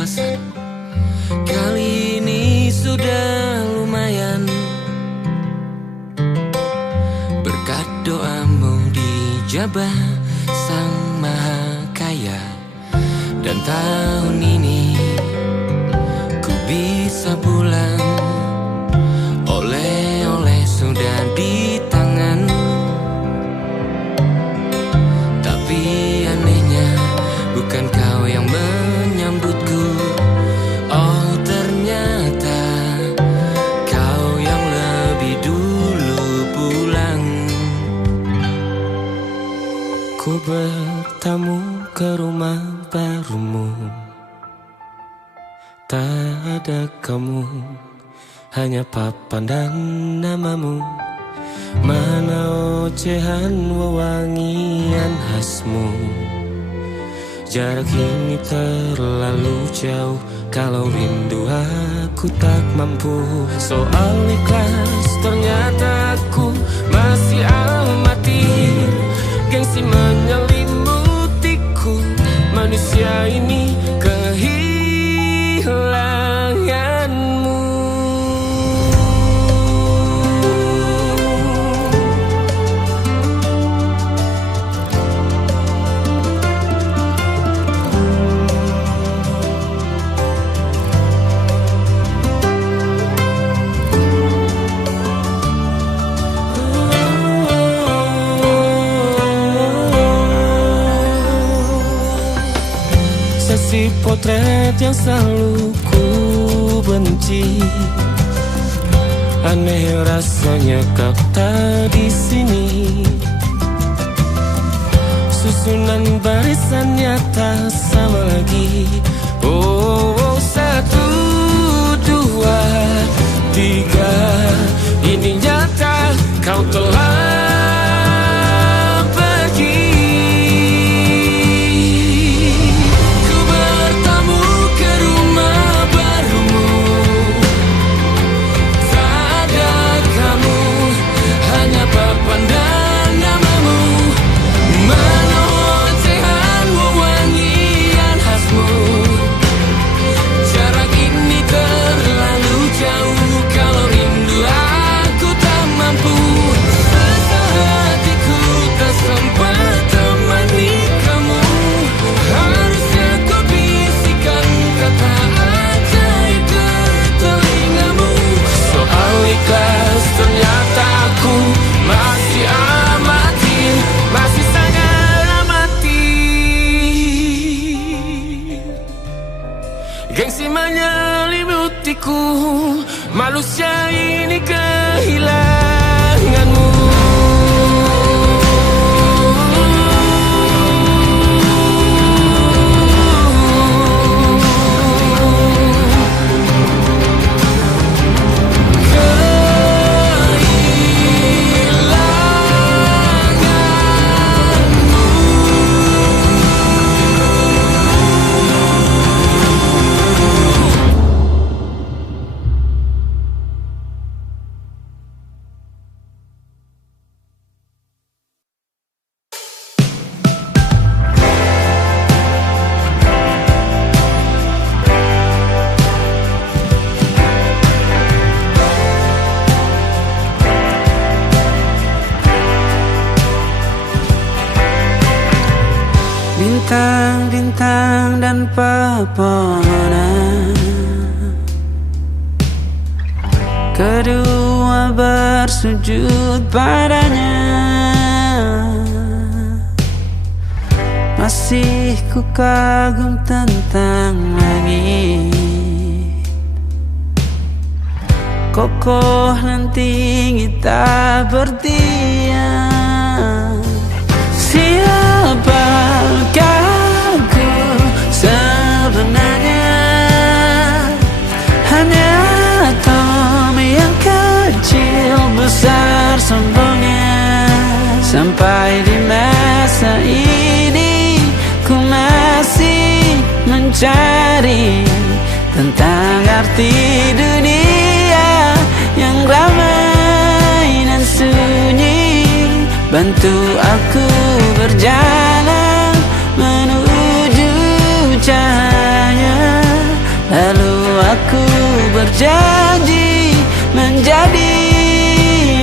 papasan. Kali ini sudah lumayan, berkat doamu dijabah Sang Maha Kaya. Dan tahun ini ku bisa pulang, oleh-oleh sudah di tangan. Tapi anehnya bukan kau yang menyambutku. Oh, ternyata kau yang lebih dulu pulang. Ku bertamu ke rumah barumu, tak ada kamu, hanya papan dan namamu. Mana ocehan wewangian khasmu. Jarak ini terlalu jauh, kalau rindu aku tak mampu. Soal ikhlas ternyata aku masih amatir. Gengsi menyelimutiku, manusia ini kehilanganmu. Sesi potret yang selalu ku benci, aneh rasanya kau tak di sini. Susunan barisannya tak sama lagi. Oh, oh, 1, 2, 3, ini nyata kau telah pergi. Ternyata aku masih amati, masih sangat amati. Gengsi menyelimutiku, manusia ini kehilanganmu. Bintang-bintang dan pepohonan, kedua bersujud padanya. Masih ku kagum tentang langit, kokoh dan tinggi tak bertiang. Siapakah aku sebenarnya? Hanya atom yang kecil besar sombongnya. Sampai di masa ini ku masih mencari tentang arti dunia yang ramai dan sunyi. Bantu aku berjalan menuju cahaya. berjanji menjadi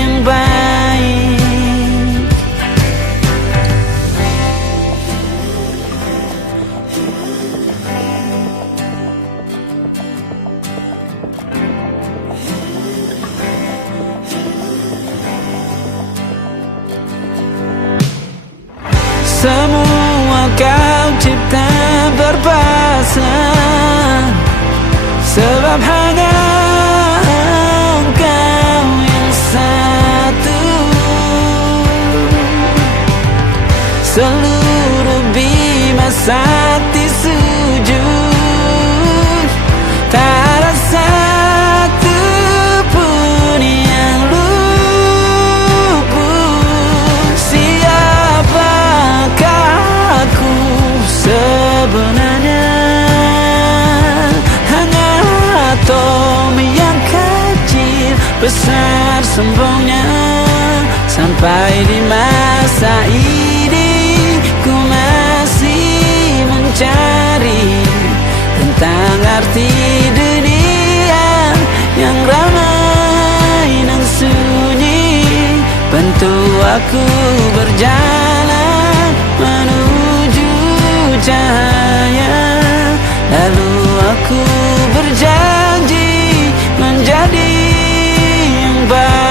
yang baik. Semua kau cipta berpasang, sebab hanya engkau yang satu. Seluruh bima sakti sujud, tak ada satu pun yang luput. Siapakah aku sebenarnya? Hanya atom yang kecil, besar sombongnya. Sampai di masa ini ku masih mencari tentang arti dunia yang ramai dan sunyi. Bantu aku berjalan menuju cahaya, lalu aku berjanji menjadi yang baik.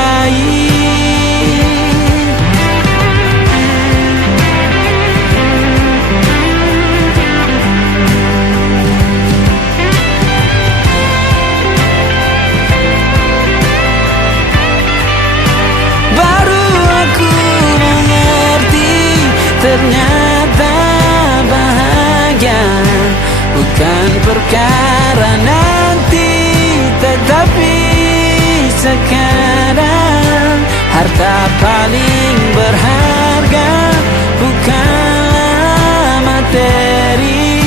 Baru aku mengerti, ternyata bahagia bukan perkara nanti, tetapi sekarang. Harta paling berharga bukanlah materi,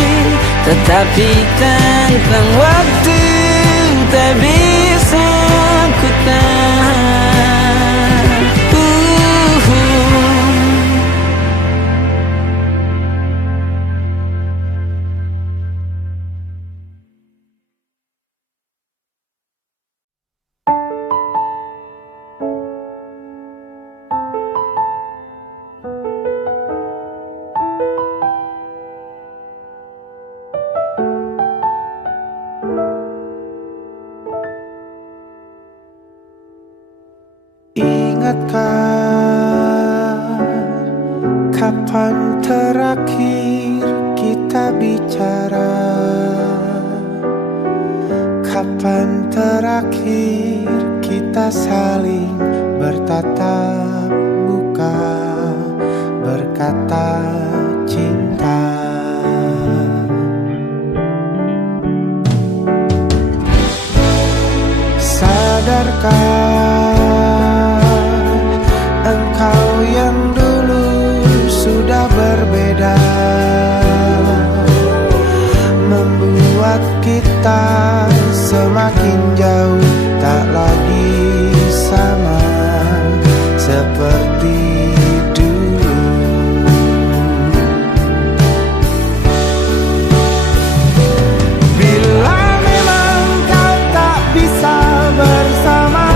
tetapi tentang waktu tak bisa ku tahan. Ingatkah kapan terakhir kita bicara? Kapan terakhir kita saling bertatap muka, berkata cinta? Sadarkah engkau yang dulu sudah berbeda, membuat kita semakin jauh, tak lagi sama seperti dulu. Bila memang kau tak bisa bersama,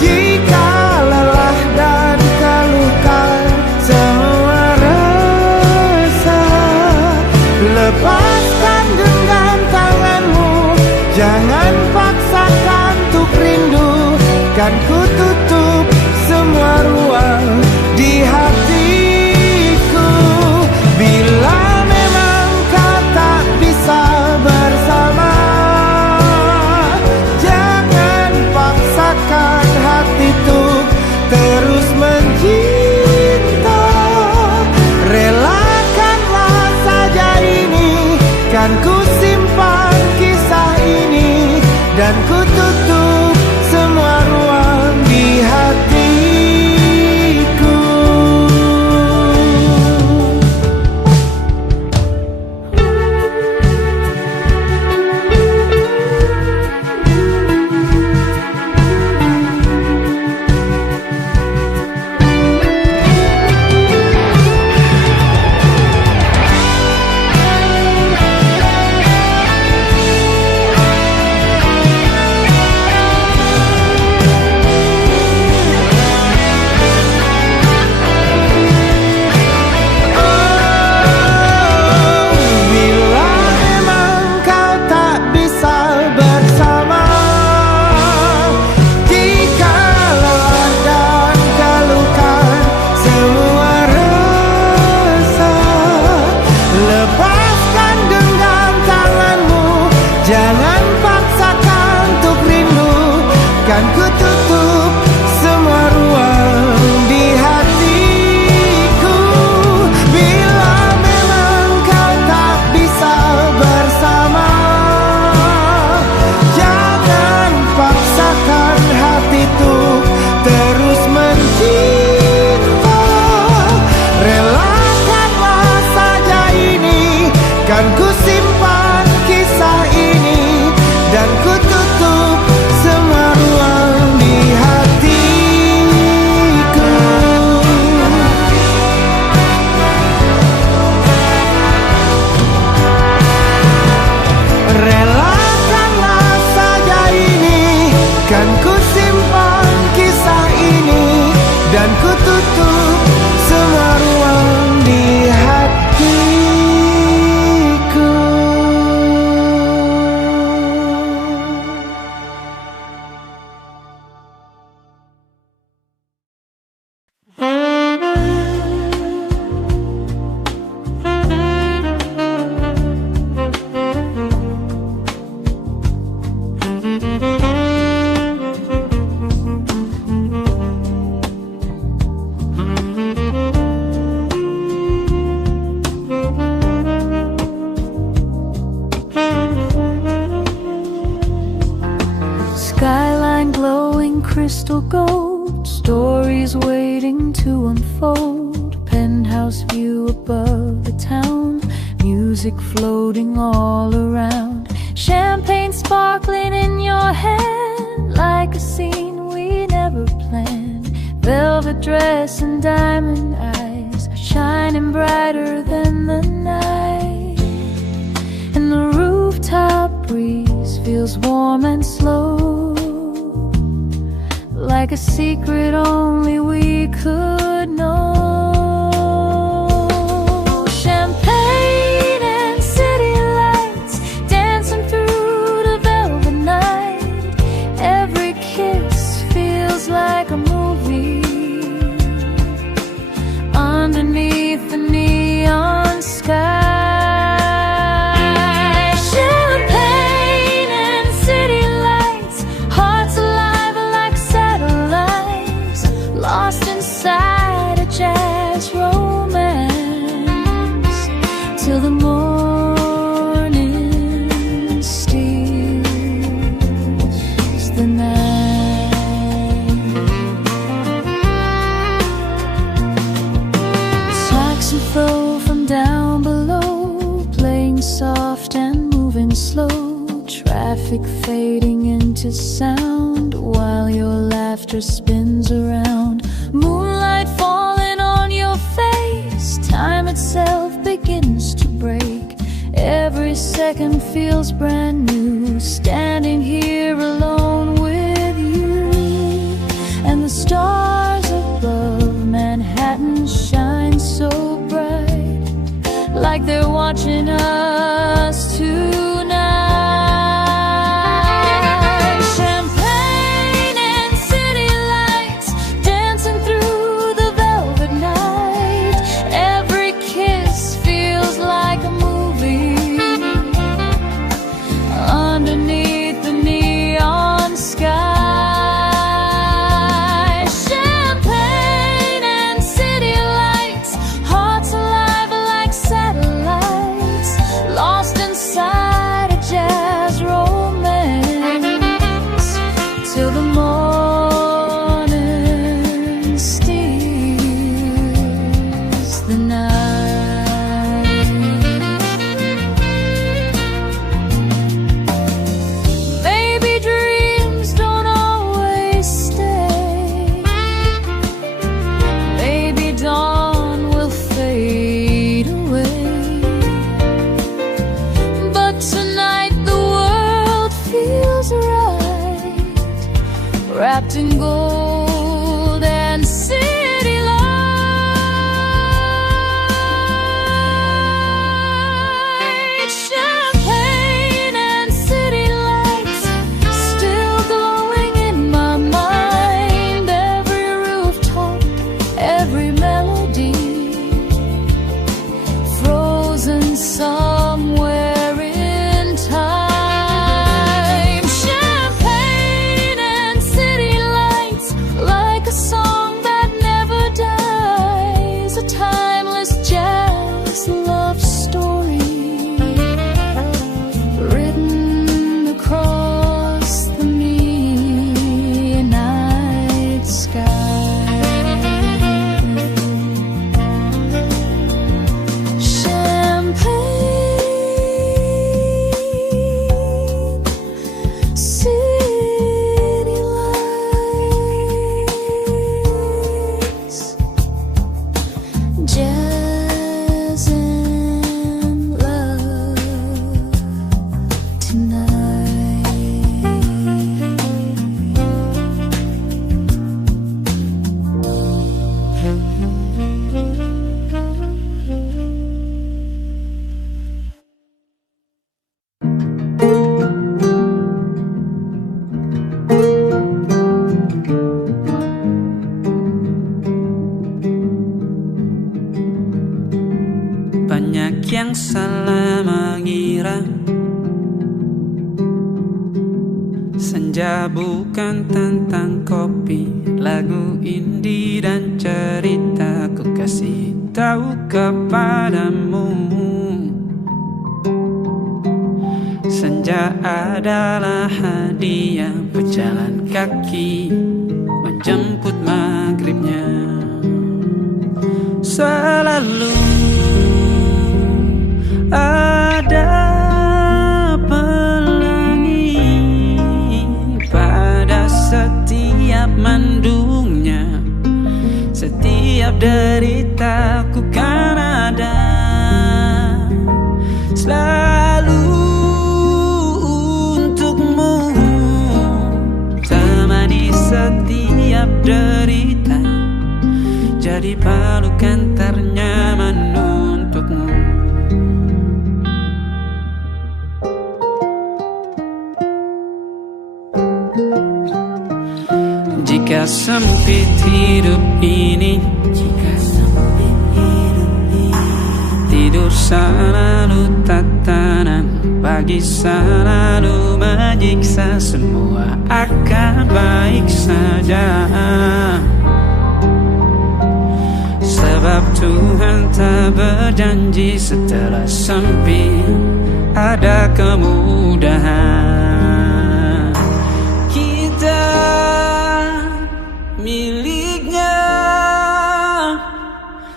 jika lelah dan keluhkan semua rasa, lepaskan genggam tanganmu, jangan paksakan untuk rindu. Kan ku tutup semua ruang di hatiku. Bila memang kau tak bisa bersama, jangan paksakan hati untuk terus mencinta. Relakanlah saja ini, kan ku simpan kisah ini, dan ku tutup semua ruang di hatiku. crystal gold, stories waiting to unfold. Penthouse view above the town, music floating all around. Champagne sparkling in your hand, like a scene we never planned. Velvet dress and diamond eyes, shining brighter than the night. And the rooftop breeze feels warm and slow, like a secret only we could know. Champagne and city lights dancing through the velvet night. Every kiss feels like a movie underneath the neon sky. Lost inside a jazz romance, till the morning steals the night. Saxophone from down below, playing soft and moving slow. Traffic fading into sound, while your laughter spins around. Moonlight falling on your face, time itself begins to break. Every second feels brand new, standing here alone with you. And the stars above Manhattan shine so bright, like they're watching us tonight. Wrapped in gold and city lights. Champagne and city lights still glowing in my mind. Every rooftop, every melody frozen somewhere in time. Love story written across the midnight sky. Champagne, city lights, jazz and love tonight. Banyak yang salah mengira senja bukan tentang kopi, lagu indie dan cerita. Ku kasih tahu kepadamu, senja adalah hadiah pejalan kaki setiap derita ku kan ada selalu untukmu, temani setiap derita, jadi pelukan ternyaman untukmu. Jika sempit hidup ini, tidur selalu tatanan, pagi selalu menyiksa, semua akan baik saja. Sebab Tuhan tak berjanji setelah sempit ada kemudahan. Kita miliknya,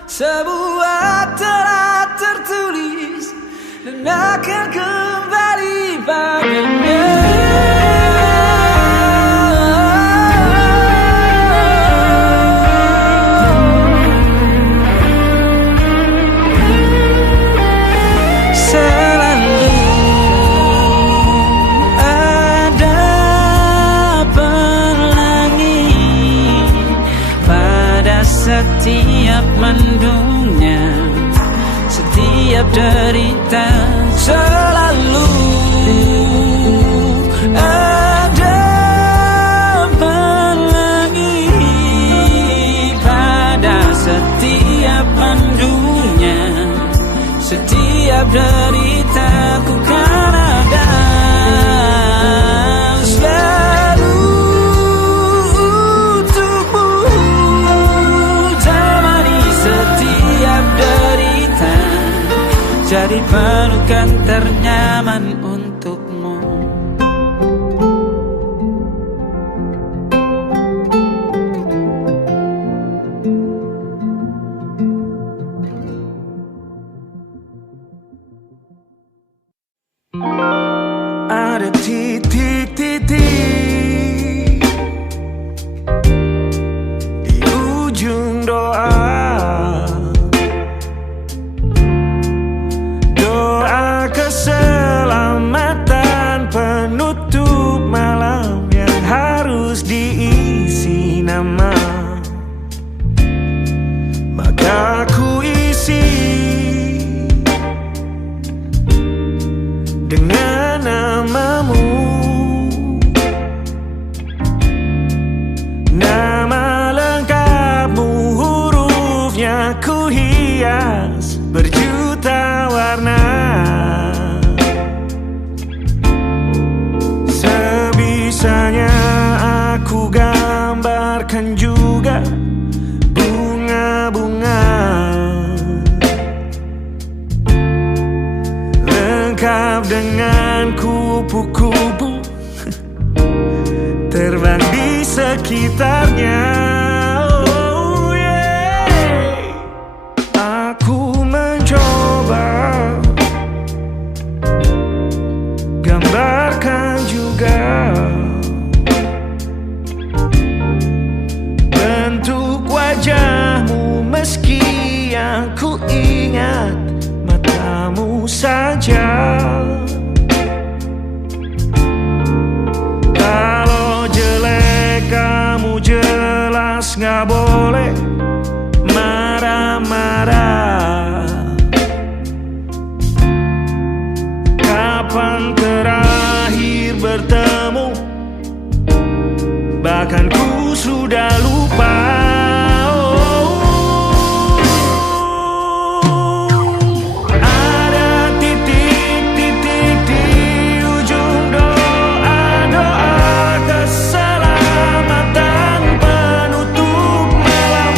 sebuah telah tertulis dan akan kembali padanya. Setiap mendungnya, setiap derita, selalu ada pelangi. Pada setiap mendungnya, setiap derita ku kan ada selalu untukmu, jadi pelukan ternyaman untukmu. Ada titik-titik di ujung doa, keselamatan penutup malam yang harus diisi nama. Maka ku isi dengan namamu, nama lengkapmu, hurufnya ku hias berjuta warna. Sebisanya aku gambarkan juga bunga-bunga, lengkap dengan kupu-kupu terbang di sekitarnya. Oh yeah. Aku mencoba gambarkan juga bentuk wajahmu, meski yang ku ingat matamu saja. Kalau jelek kamu jelas gak boleh marah-marah. Kapan terakhir bertemu, bahkan ku sudah lupa. Ada titik-titik di ujung doa-doa, keselamatan penutup malam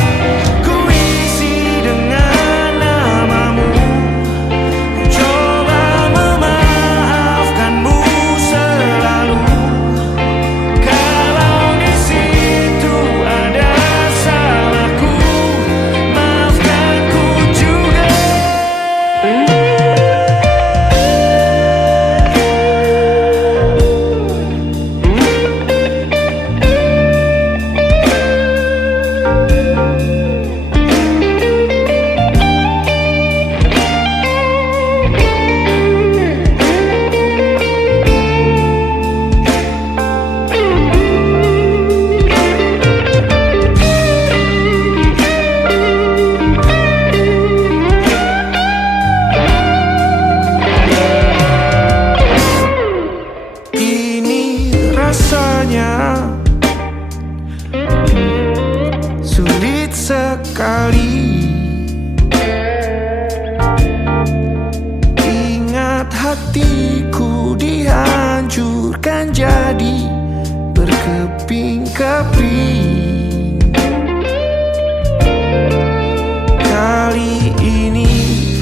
Kali ini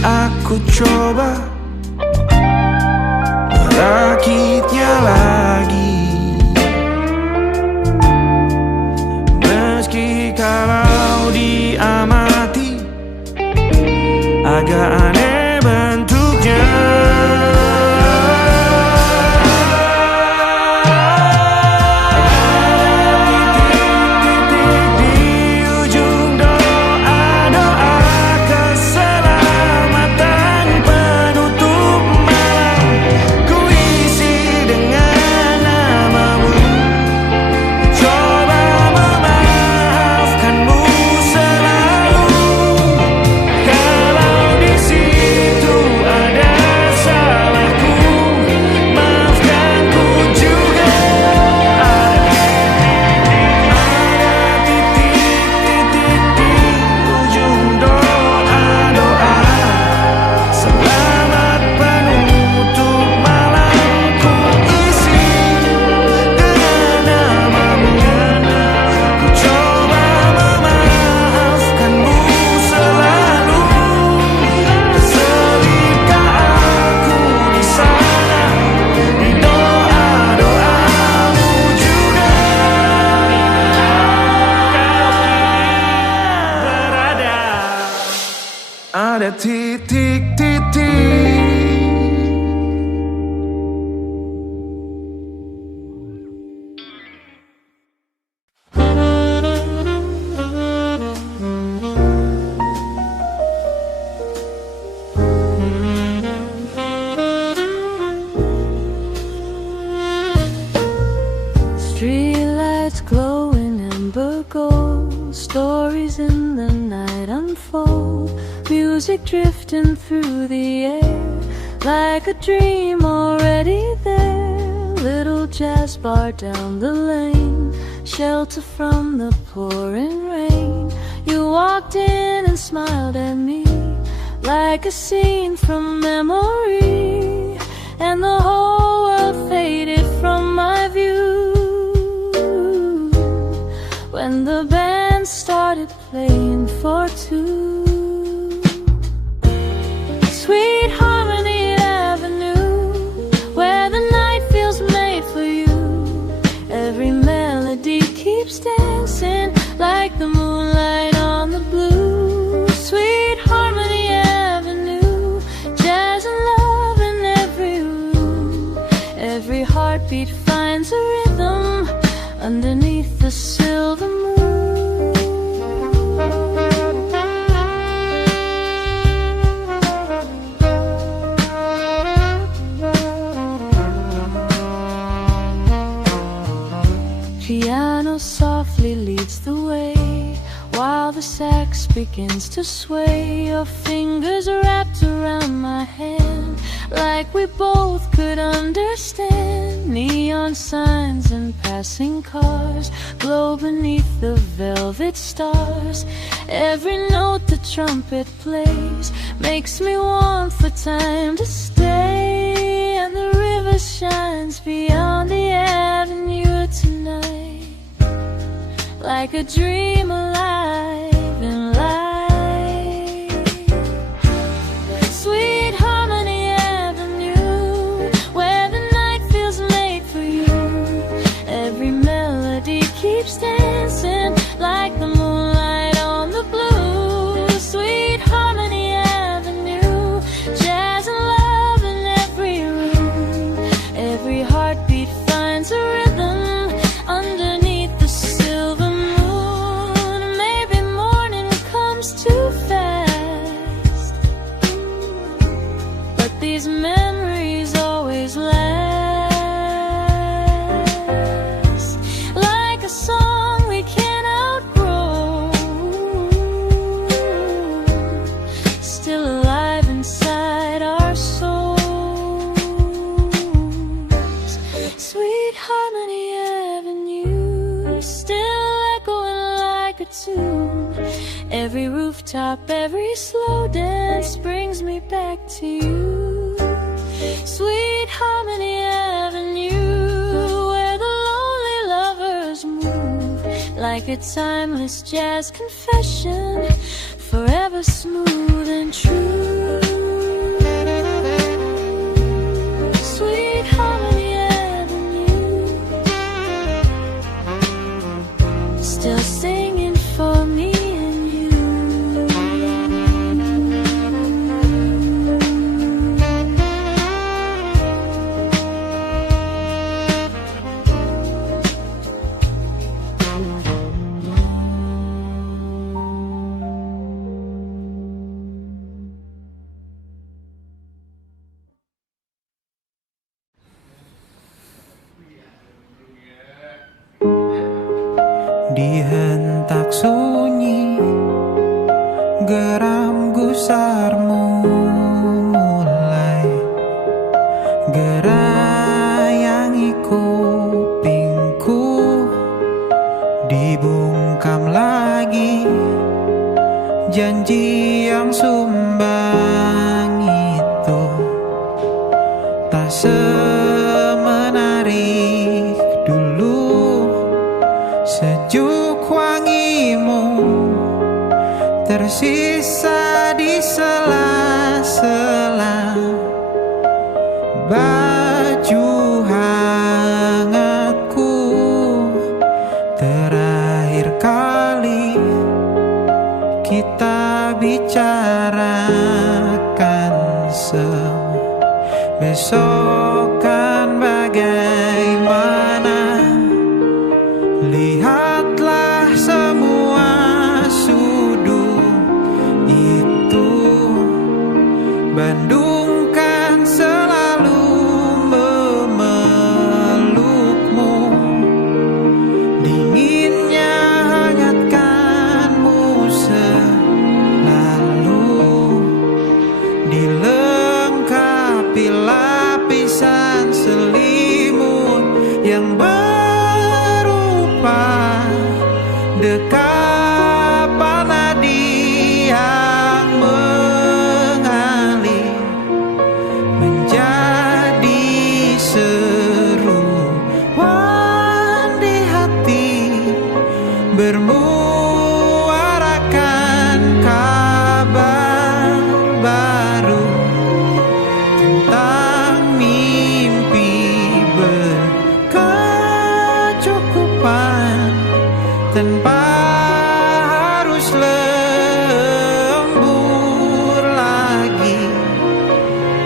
aku coba merakitnya lagi, meski kalau diamati agak aneh bentuknya. Ada titik-titik. Streetlights glow in amber gold, stories in the night unfold, music drifting through the air like a dream already there. Little jazz bar down the lane, shelter from the pouring rain. You walked in and smiled at me like a scene from memory, and the whole world faded from my view when the band started playing for two. Sweet Harmony Avenue, where the night feels made for you. Every melody keeps dancing like the moonlight on the blue. Sweet Harmony Avenue, jazz and love in every room. Every heartbeat finds a rhythm underneath the silver moon. Piano softly leads the way while the sax begins to sway. Your fingers wrapped around my hand like we both could understand. Neon signs and passing cars glow beneath the velvet stars. Every note the trumpet plays makes me want for time to stay, and the river shines beyond the avenue tonight like a dream alive in light. Sweet Harmony Avenue, where the night feels made for you. Every melody keeps dancing like the moonlight on the blue. Sweet Harmony Avenue, jazz and love in every room. Every heartbeat finds a rhythm underneath the silver moon. Maybe morning comes too fast, but these memories always last, like a song we can't outgrow, still alive inside our souls. Sweet Harmony Avenue, still echoing like a tune. Every rooftop, every slow dance brings me back to you. Sweet Harmony Avenue, where the lonely lovers move like a a timeless jazz confession, forever smooth and true. Sweet Harmony Avenue, still singing for me and you. Di hentak sunyi, geram gusarmu mulai gerayangi kupingku. Dibungkam lagi janji yang sumbang itu, tak semenarik dulu. Sejuk wangimu tersisa di sela-sela baju hangatku. Terakhir kali kita bicarakan semua, besok kan bagaimana. Lihatlah semua sudut itu, Bandung kan selalu memelukmu. Dinginnya hangatkanmu selalu, dilengkapi lapisan selimut yang dekapan nadi yang mengalir menjadi seruan di hati, bermuarakan kabar baru tentang mimpi berkecukupan, tanpa harus lembur lagi,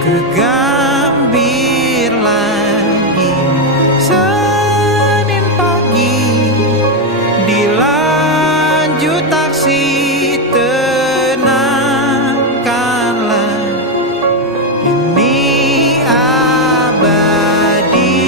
kegambir lagi. Senin pagi dilanjut taksi, tenangkanlah ini abadi.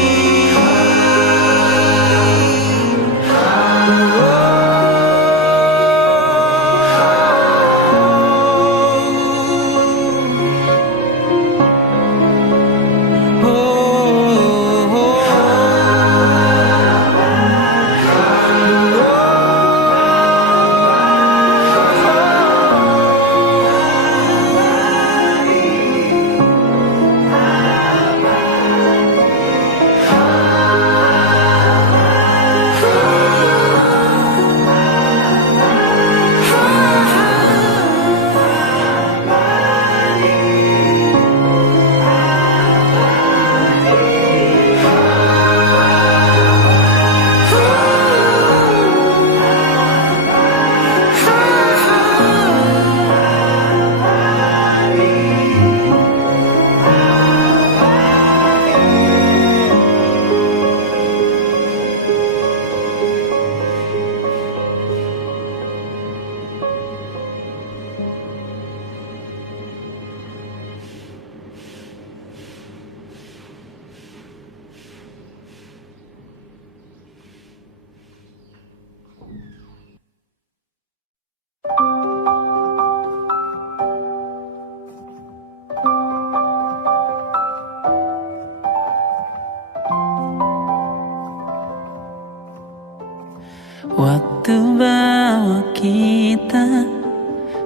Waktu bawa kita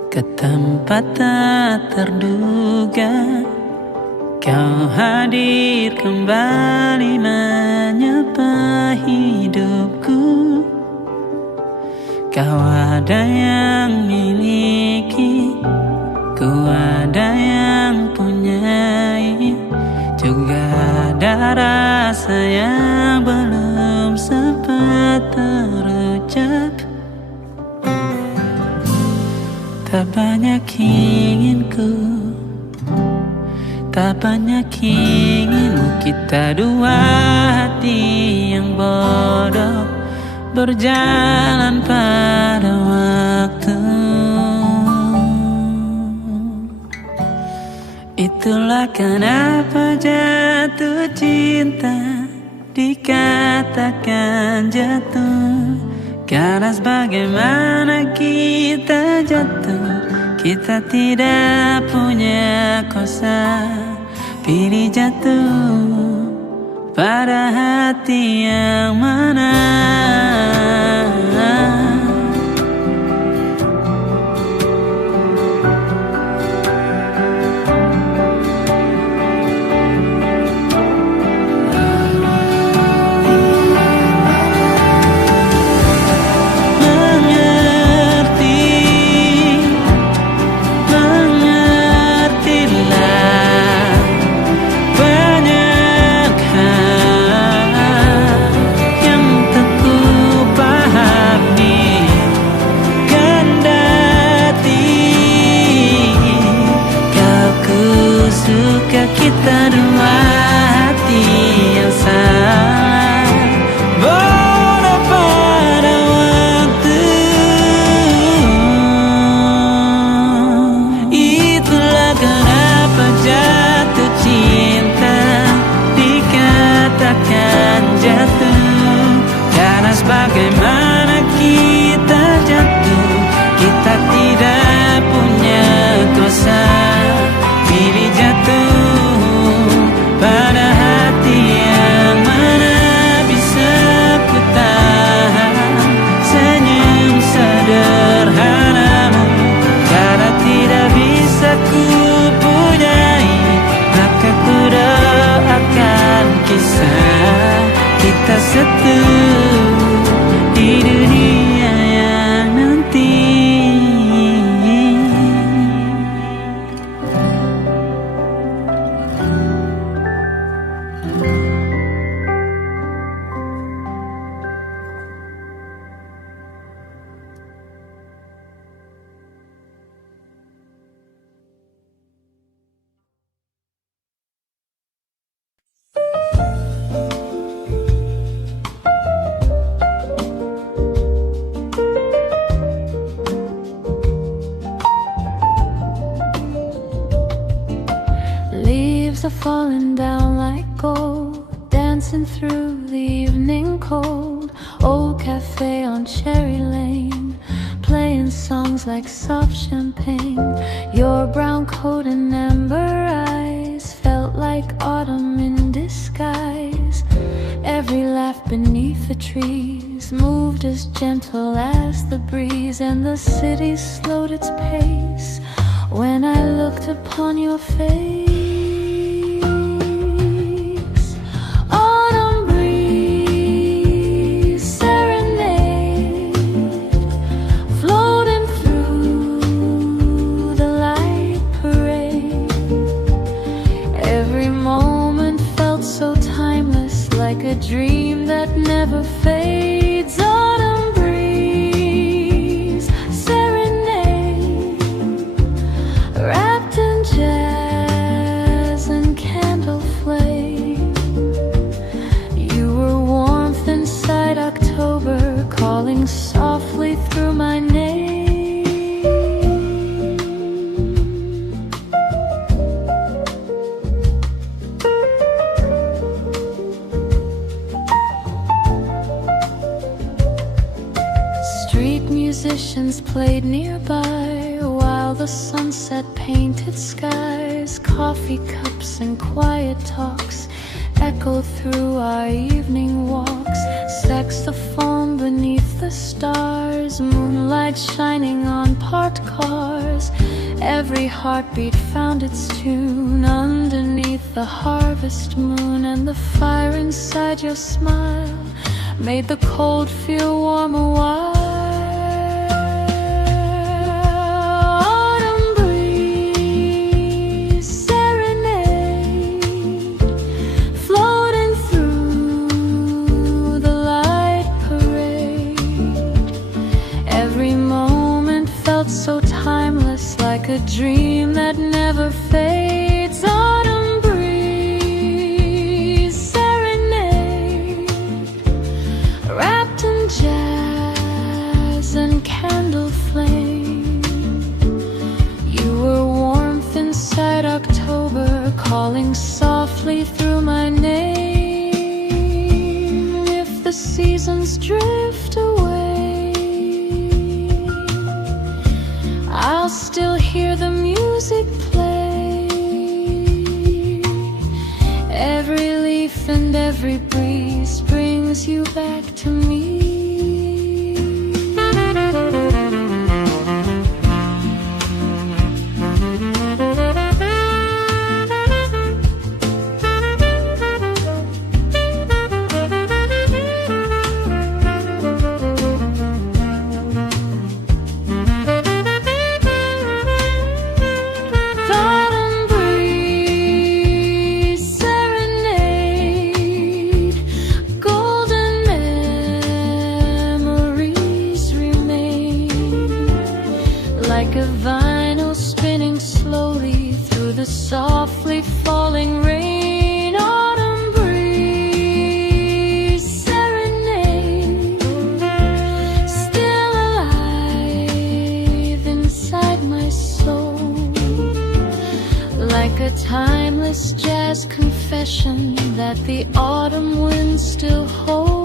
ke tempat tak terduga, kau hadir kembali menyapa hidupku. Kau ada yang miliki, ku ada yang punyai, juga ada rasa yang belum sempat terucap. Tak banyak inginku, tak banyak inginmu. Kita dua hati yang bodoh berjalan pada waktu. Itulah kenapa jatuh cinta dikatakan jatuh, karena sebagaimana kita jatuh, kita tidak punya kuasa. Pilih jatuh pada hati yang mana. Kita dua hati yang sama, bodoh pada waktu. Itulah kenapa jatuh cinta dikatakan jatuh, karena sebagaimana kita jatuh, kita tidak punya kuasa. Pilih jatuh pada hati yang mana. Bisa ku tahan senyum sederhanamu, karena tidak bisa ku punyai, maka ku doakan kisah kita satu di dunia yang nanti. Leaves are falling down like gold, dancing through the evening cold. Old cafe on Cherry Lane, playing songs like soft champagne. Your brown coat and amber eyes felt like autumn in disguise. Every laugh beneath the trees moved as gentle as the breeze, and the city slowed its pace when I looked upon your face. Autumn breeze, serenade, floating through the light parade. Every moment felt so timeless, like a dream that never fades. Autumn breeze, serenade, wrapped in jazz and candle flame. You were warmth inside October, calling softly through my name. Street musicians played nearby, while the sunset painted skies. Coffee cups and quiet talks echoed through our evening walks. Saxophone beneath the stars, moonlight shining on parked cars. Every heartbeat found its tune underneath the harvest moon, and the fire inside your smile made the cold feel warm a while. felt so timeless, like a dream that never fades. Autumn breeze, serenade, wrapped in jazz and candle flame. You were warmth inside October, calling softly through my name. If the seasons drift away, I'll still hear the music play. Every leaf and every breeze brings you back to me. Like a vinyl spinning slowly through the softly falling rain. Autumn breeze, serenade, still alive inside my soul. Like a timeless jazz confession that the autumn wind still holds.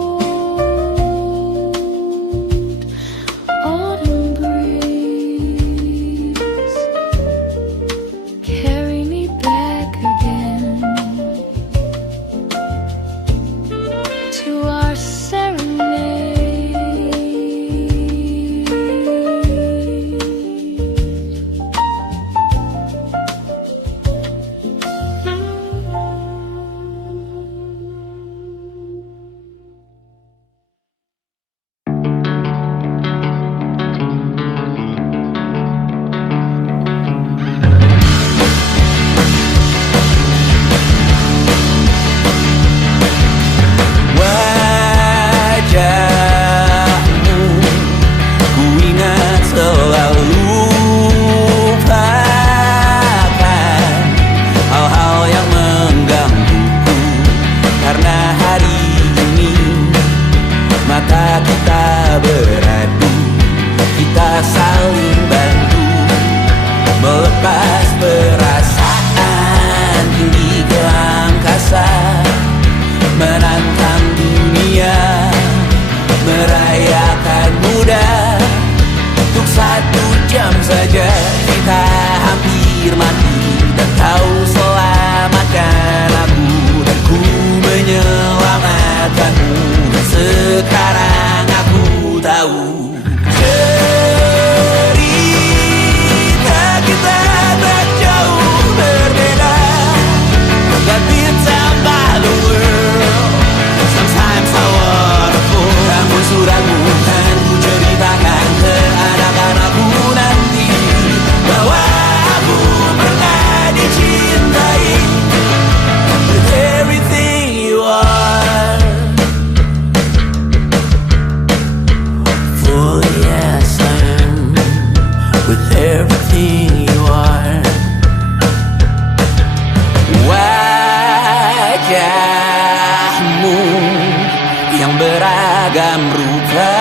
beragam rupa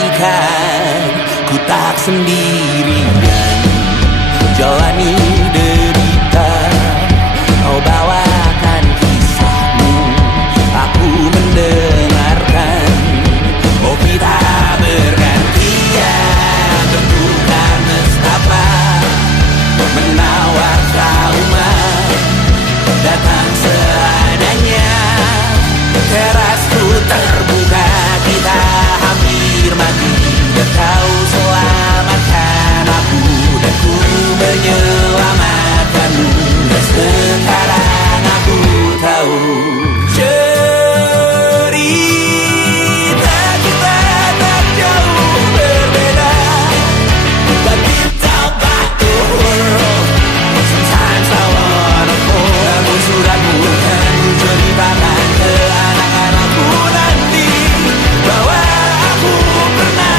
pastikan ku tak sendirian jalani derita, kau bawakan kisahmu, aku mendengarkan. Oh kita bergantian tentukan nestapa, menawar trauma datang seadanya. Terasku terbuka, kita hampir mati, dan kau selamatkan aku, dan ku menyelamatkanmu. Dan sekarang aku tahu cerita kita tak jauh berbeda. But deep down by the world, sometimes I wanna fall. Namun suratmu kan ku ceritakan ke anak-anakku nanti bahwa aku pernah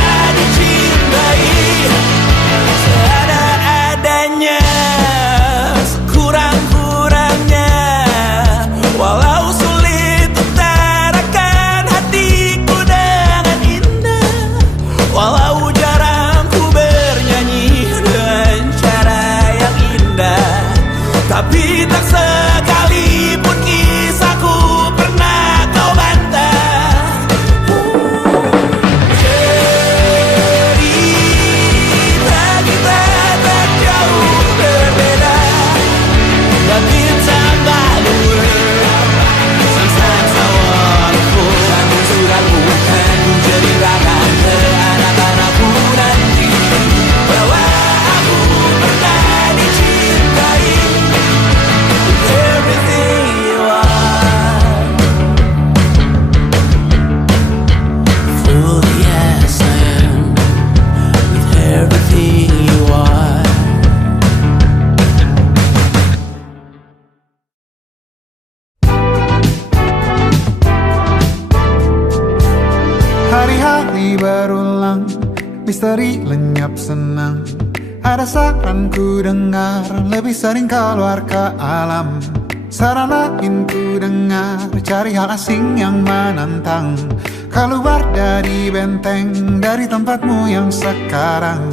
ulang, misteri lenyap senang. Ada saran ku dengar, lebih sering keluar ke alam. Saran lain ku dengar, cari hal asing yang menantang. Keluar dari benteng, dari tempatmu yang sekarang.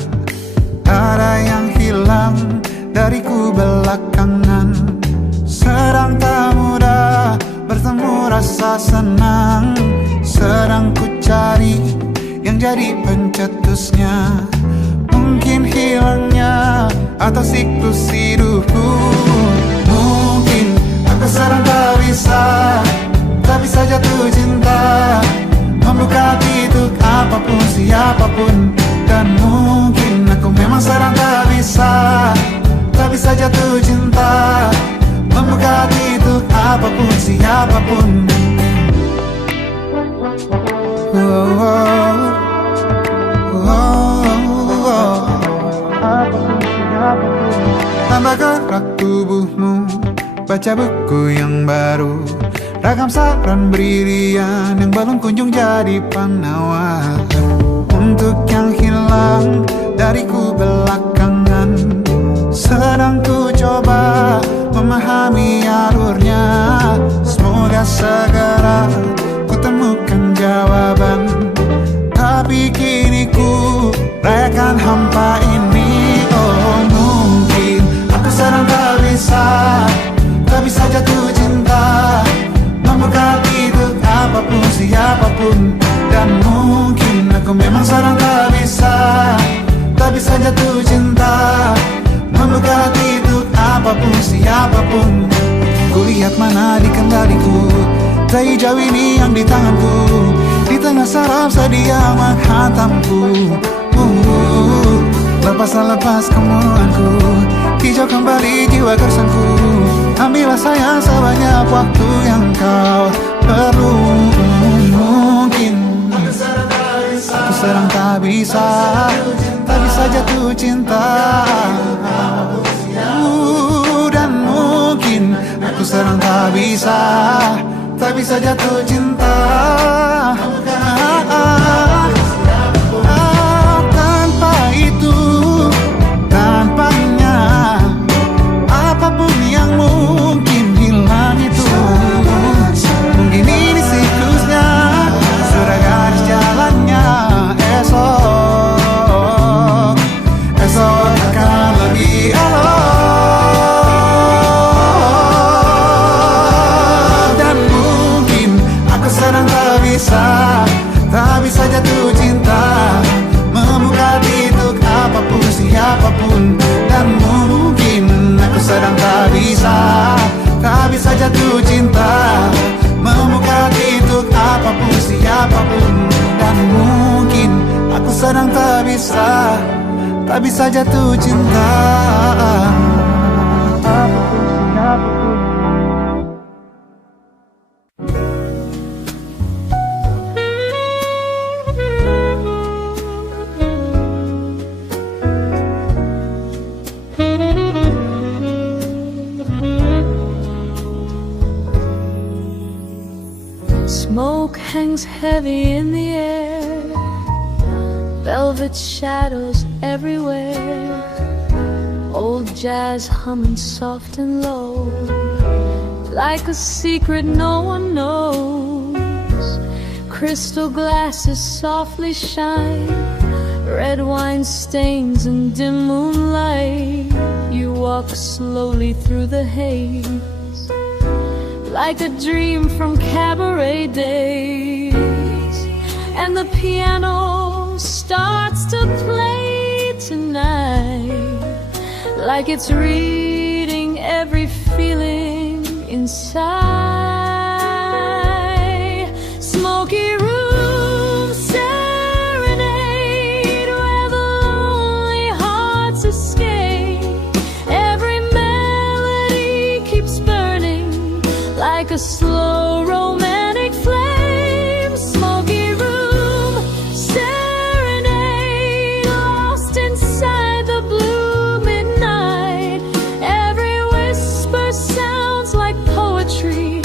Ada yang hilang dariku belakangan. Sedang tak mudah bertemu rasa senang. Sedang ku cari yang jadi pencetusnya. Mungkin hilangnya atau siklus hidupku. Mungkin aku sedang tak bisa jatuh cinta, membuka hati untuk apapun, siapapun. Dan mungkin aku memang sedang tak bisa jatuh cinta, membuka hati untuk apapun, siapapun. Tambah gerak tubuhmu, baca buku yang baru. Ragam saran brilian yang belum kunjung jadi penawar. Untuk yang hilang dariku belakangan, sedang ku coba memahami alurnya. Semoga segera ku temukan jawaban. Tapi kini ku rayakan hampa ini. Oh, mungkin aku sedang tak bisa jatuh cinta, membuka hati untuk apapun, siapapun. Dan mungkin aku memang sedang tak bisa jatuh cinta, membuka hati untuk apapun, siapapun. Kulihat mana di kendaliku, dari jauh ini yang di tanganku. Di tengah saraf sedia menghantamku. Lepas kemuanku, hijau kembali jiwa gersanku. Ambillah sayang sebanyak waktu yang kau perlu. Mungkin aku sedang tak bisa jatuh cinta. Dan mungkin aku sedang tak bisa jatuh cinta. Tanpa itu, tanpanya, apapun yang mungkin hilang itu. Mungkin ini siklusnya, sudah garis jalannya. Esok akan lebih elok. Dan mungkin aku sedang tak bisa jatuh cinta, membuka hati untuk apapun, siapapun. Dan mungkin aku sedang tak bisa jatuh cinta, membuka hati untuk apapun, siapapun. Dan mungkin aku sedang tak bisa jatuh cinta, apapun, siapapun. Smoke hangs heavy in the air, velvet shadows everywhere. Old jazz humming soft and low, like a secret no one knows. Crystal glasses softly shine, red wine stains and dim moonlight. You walk slowly through the haze, like a dream from cabaret days. And the piano starts to play tonight, like it's reading every feeling inside. Smoky room serenade, where the lonely hearts escape. Every melody keeps burning like a slow romantic flame. Smoky room serenade, lost inside the blue midnight. Every whisper sounds like poetry,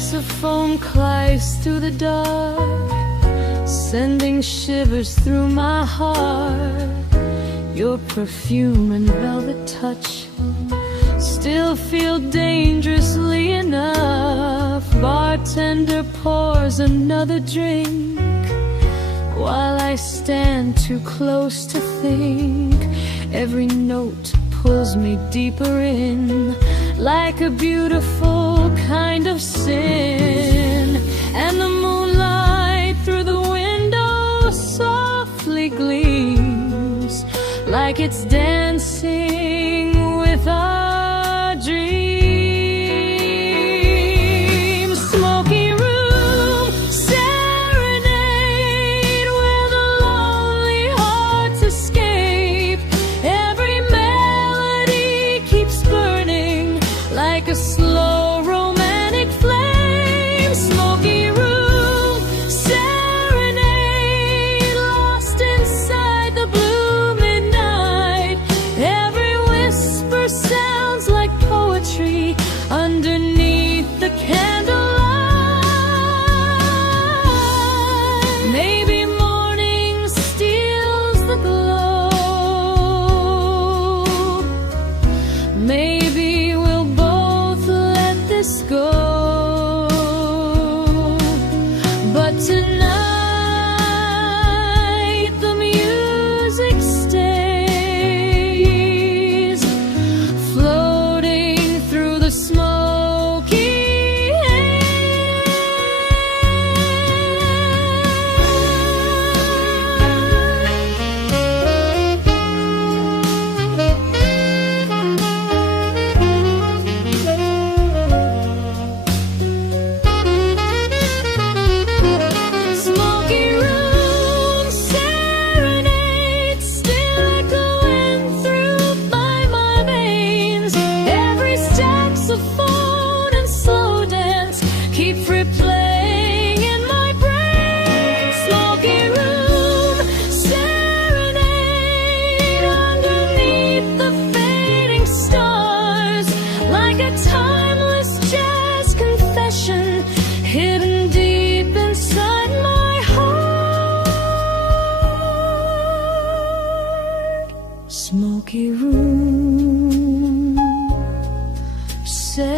saxophone cries through the dark, sending shivers through my heart. Your perfume and velvet touch still feel dangerously enough. Bartender pours another drink while I stand too close to think. Every note pulls me deeper in, like a beautiful kind of sin. And the moonlight through the window softly gleams, like it's dancing with our dreams. Smoky room serenade where the lonely hearts escape. Every melody keeps burning like a slow romantic flame. Smoky room serenade, lost inside the blue midnight. Every whisper sounds like poetry underneath the candlelight. Maybe morning steals the glow. Maybe we'll both let this go. But tonight the music stays, floating through the smoky Smoky room serenade, still echoing through by my veins. Every saxophone and slow dance keep replaying in my brain. Smoky room serenade, underneath the fading stars, like a timeless jazz confession hidden deep inside my heart. Smoky room serenade,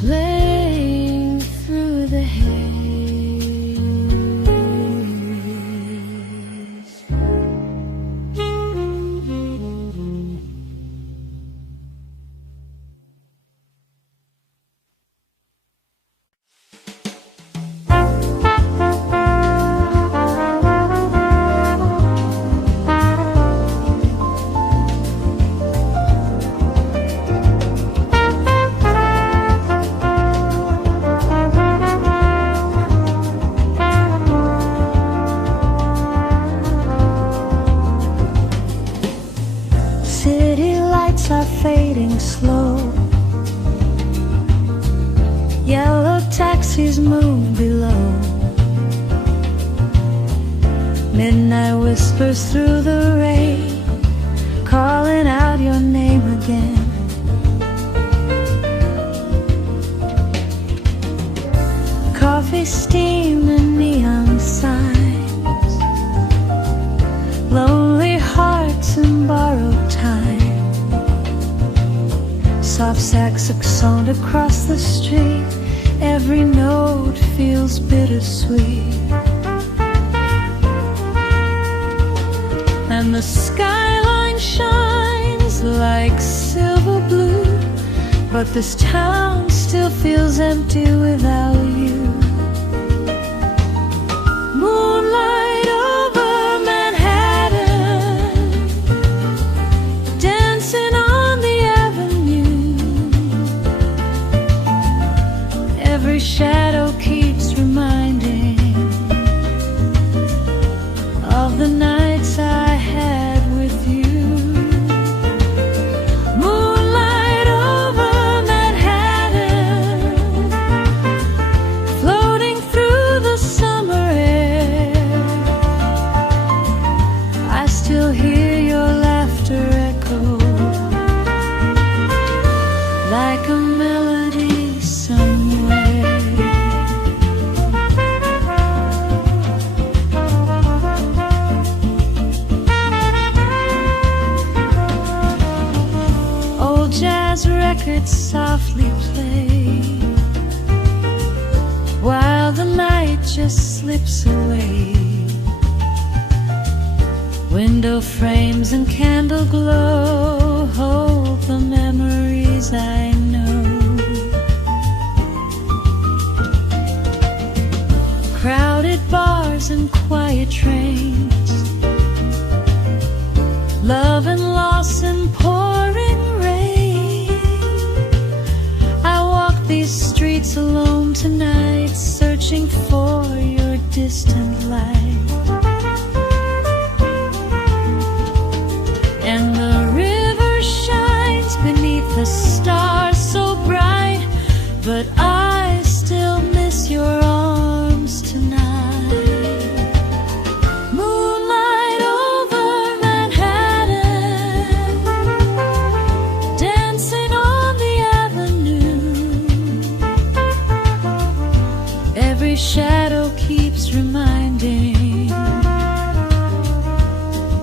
playing through the haze. City lights are fading slow. Yellow taxis move below. Midnight whispers through the rain, calling out your name again. Coffee steam and neon signs, lonely hearts and borrowed time. Soft saxophone across the street, every note feels bittersweet. And the skyline shines like silver blue, but this town still feels empty without you. Moonlight over Manhattan, dancing on the avenue. Every shadow keeps reminding of the nights I had with you. Moonlight over Manhattan, record softly play, while the night just slips away. Window frames and candle glow hold the memories I know. Crowded bars and quiet trains, love and loss and pouring rain. I walk these streets alone tonight, searching for your distant light. And the river shines beneath the stars so bright, but I still miss your arms tonight. Moonlight over Manhattan, dancing on the avenue. Every shadow keeps reminding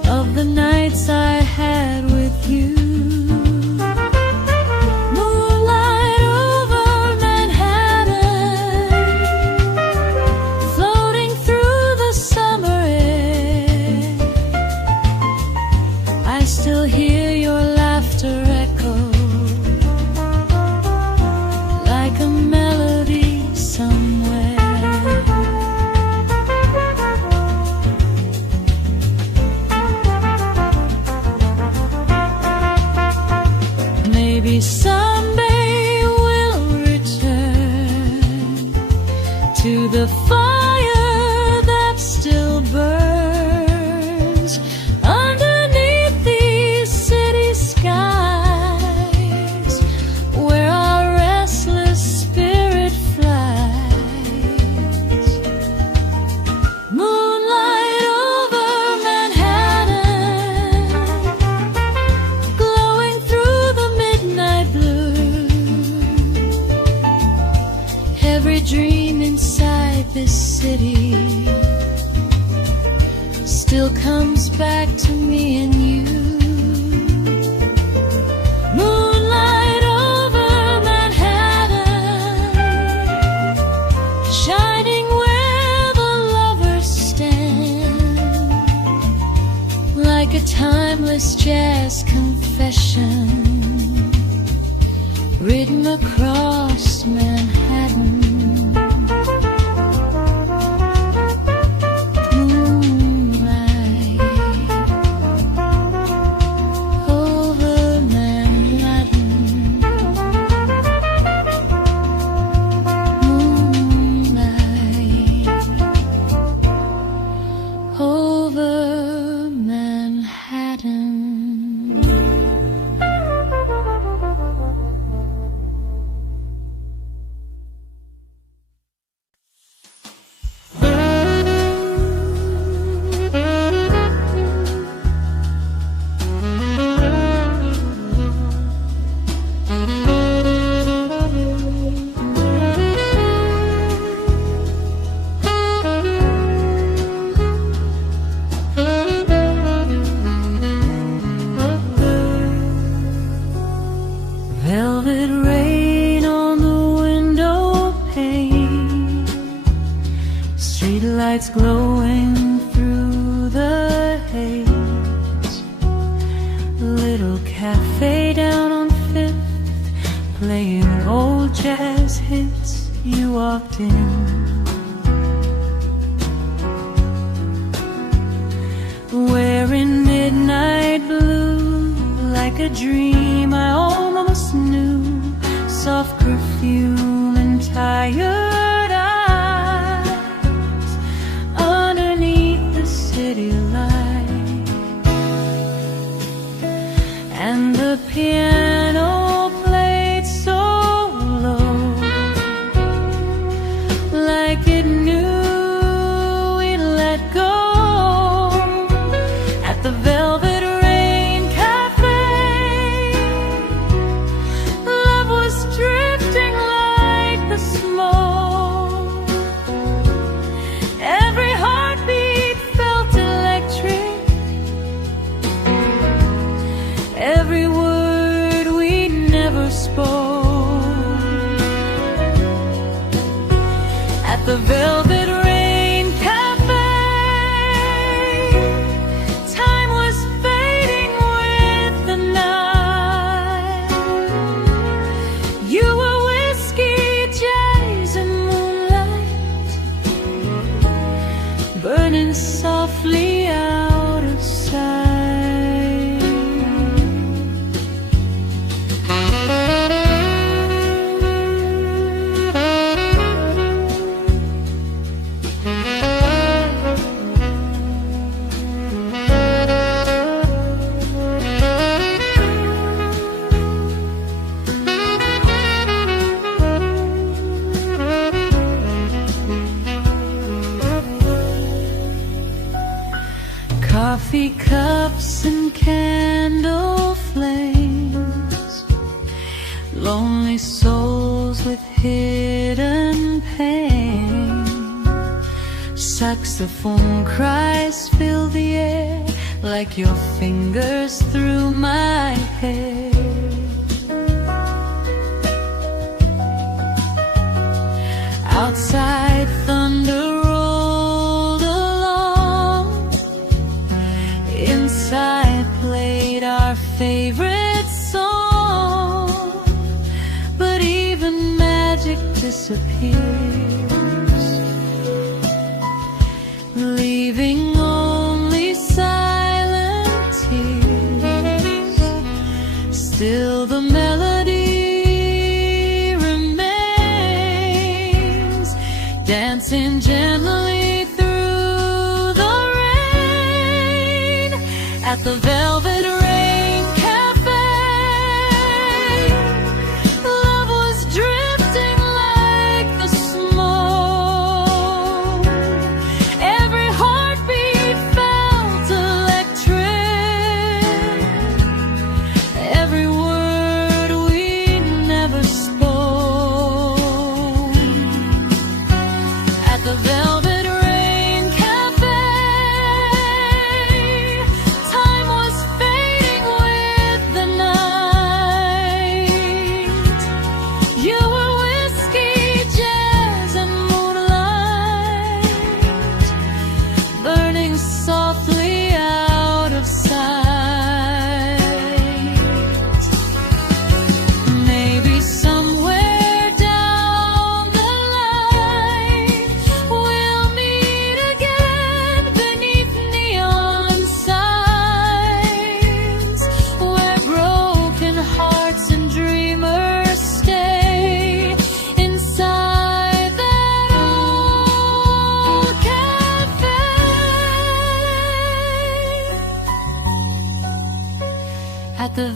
of the nights I had with you. Moonlight over Manhattan, floating through the summer air. I still hear your laughter echo like a melody somewhere. Maybe someday we'll return to the fire that still burns underneath these city skies, where our restless spirit flies. Moonlight over Manhattan, glowing through the midnight blue. Every dream inside this city still comes back to me and you. Moonlight over Manhattan, shining where the lovers stand, like a timeless jazz confession written across Manhattan. Moonlight over Manhattan. Moonlight over Manhattan. Velvet rain on the window pane, streetlights glowing through the haze. Little cafe down on Fifth, playing old jazz hits. You walked in, wearing midnight blue, like a dream I almost knew. Soft perfume and tired eyes underneath the city light, and the piano played so low, like it knew we'd let go. At the Velvet Rain Cafe, love was drifting like the smoke. Every heartbeat felt electric, every word burning softly out of sight. Coffee cups and candle flames, lonely souls with hidden pain. Saxophone cries fill the air like your fingers through my hair. Outside thunder rolled along, inside played our favorite song. But even magic disappears, leaving only silent tears. Still the melody remains, dancing gently through the rain at the Velvet Rain Cafe. Love was drifting like the smoke. Every heartbeat felt electric. Every word we never spoke at the Velvet Rain Cafe. Time was fading with the night. You were whiskey, jazz, and moonlight, burning softly out of sight. Maybe somewhere down the line we'll meet again beneath neon signs, where broken hearts and dreamers stay inside that old cafe. At the